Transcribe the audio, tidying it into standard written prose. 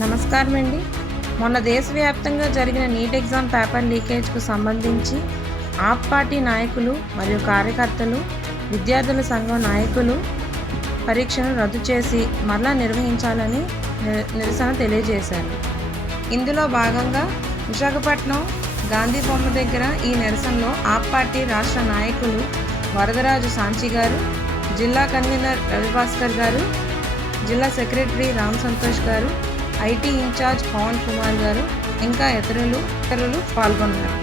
నమస్కారం అండి. మొన్న దేశవ్యాప్తంగా జరిగిన నీట్ ఎగ్జామ్ పేపర్ లీకేజ్‌కు సంబంధించి ఆప్ పార్టీ నాయకులు మరియు కార్యకర్తలు, విద్యార్థుల సంఘం నాయకులు పరీక్షను రద్దు చేసి మరలా నిర్వహించాలని నిరసన తెలియజేశారు. ఇందులో భాగంగా విశాఖపట్నం గాంధీ బొమ్మ దగ్గర ఈ నిరసనలో ఆప్ పార్టీ రాష్ట్ర నాయకులు వరదరాజు సాంచి గారు, జిల్లా కన్వీనర్ రవిభాస్కర్ గారు, జిల్లా సెక్రటరీ రామ్ సంతోష్ గారు, ఐటీ ఇన్ఛార్జ్ పవన్ కుమార్ గారు ఇంకా ఇతరులు పాల్గొన్నారు.